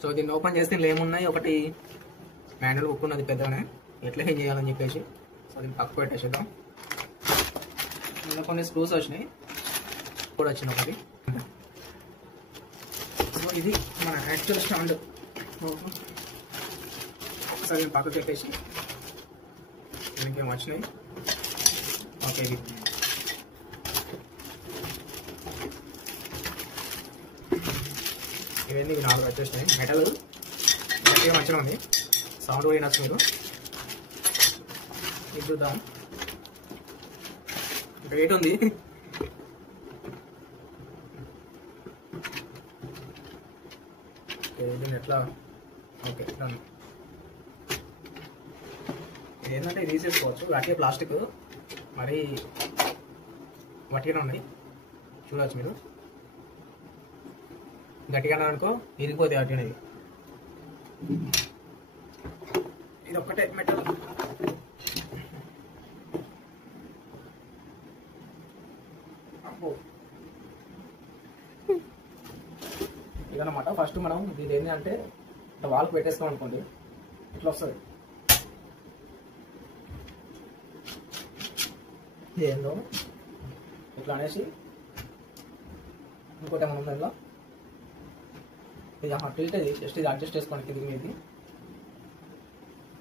So దీన్ని open చేస్తే ఏమున్నాయి, ఒకటి మాన్యువల్ బుక్ ఉన్నది పెద్దగానే, ఎట్లా ఏం చేయాలని చెప్పేసి. సో దీన్ని పక్క పెట్టేసేద్దాం. ఇంకా కొన్ని స్క్రూస్ వచ్చినాయి కూడా వచ్చింది ఒకటి. సో ఇది మన యాక్చువల్ స్టాండ్. ఒకసారి దీన్ని పక్కకు పెట్టేసి ఇంకేం వచ్చినాయి. ఓకే, ఇది ఇవన్నీ 4 వచ్చేసినాయి. మెటల్ గట్టిగా మంచిగా ఉంది, సౌండ్ కూడా వినొచ్చు మీరు. ఇది చూద్దాం, వెయిట్ ఉంది. దీన్ని ఎట్లా, ఓకే డన్. ఇది ఏంటంటే ఇది తీసేసుకోవచ్చు, గట్టిగా ప్లాస్టిక్ మరి గట్టిగానే ఉన్నాయి, చూడవచ్చు మీరు. గట్టిగా అనుకో ఇరిగిపోతాయి అటు. ఇది ఒక్కటే మెటల్. ఇదన్నమాట. ఫస్ట్ మనం దీని ఏంటి అంటే ఇట్లా వాల్కి పెట్టేస్తాం అనుకోండి, ఇట్లా వస్తుంది. ఏందో ఇట్లా అనేసి ఇంకోటి ఏమైనా ఉందా ఇలా, ఇది టిల్ట్, ఇది జస్ట్ ఇది అడ్జస్ట్ చేసుకోండి కిందికి మీది.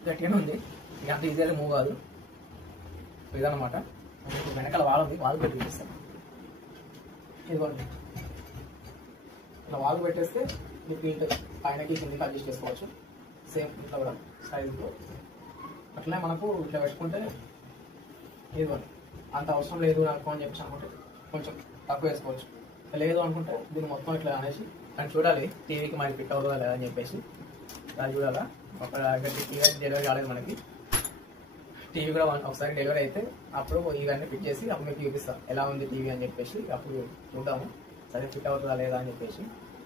గట్టిగానే ఉంది, ఇక అంత ఈజీగా మూవ్ కాదు. ఇదన్నమాట. వెనకాల వాల్ ఉంది, వాల్ పెట్టి చూపిస్తాను. ఇదిగోండి, ఇట్లా వాల్ పెట్టేస్తే మీకు టిల్ట్ పైనకి కిందికి అడ్జస్ట్ చేసుకోవచ్చు. సేమ్ ఇట్లా కూడా సైజులో. అట్లనే మనకు ఇట్లా పెట్టుకుంటే ఇదిగోండి, అంత అవసరం లేదు అనుకోని చెప్పేసి అనుకుంటే కొంచెం తక్కువ వేసుకోవచ్చు. లేదు అనుకుంటే దీన్ని మొత్తం ఇట్లా అనేసి అని చూడాలి టీవీకి మరి ఫిట్ అవుతుందా లేదా అని చెప్పేసి. అది చూడాలా. ఒక టీవీ డెలివరీ కాలేదు మనకి, టీవీ కూడా ఒకసారి డెలివరీ అయితే అప్పుడు ఇవన్నీ ఫిట్ చేసి అప్పుడు మీకు చూపిస్తాను ఎలా ఉంది టీవీ అని చెప్పేసి. అప్పుడు చూద్దాము సరే ఫిట్ అవుతుందా లేదా అని చెప్పేసి.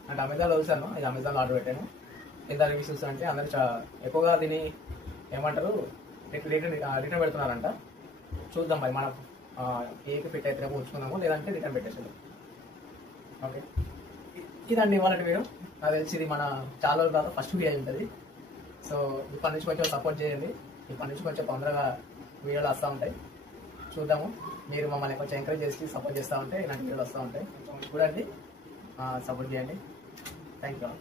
అంటే అమెజాన్లో చూసాను, ఇది అమెజాన్లో ఆర్డర్ పెట్టాను. ఎంత రివ్యూస్ చూస్తానంటే అందరూ ఎక్కువగా దీన్ని ఏమంటారు రిటర్న్ పెడుతున్నారంట. చూద్దాం మరి మనం ఏకి ఫిట్ అయితే ఉంచుకుందాము, లేదంటే రిటర్న్ పెట్టేసాము. ఓకే, ఇదండి ఇవాళ వీడియో. నాకు తెలిసి ఇది మన చాలా రోజుల తర్వాత ఫస్ట్ వీడియో ఉంటుంది. సో ఇప్పటి నుంచి కొంచెం సపోర్ట్ చేయండి, ఇప్పటి నుంచి కొంచెం తొందరగా వీడియోలు వస్తూ ఉంటాయి. చూద్దాము, మీరు మమ్మల్ని కొంచెం ఎంకరేజ్ చేసి సపోర్ట్ చేస్తూ ఉంటే ఇలాంటి వీడియోలు వస్తూ ఉంటాయి. చూడండి, సపోర్ట్ చేయండి. Thank you.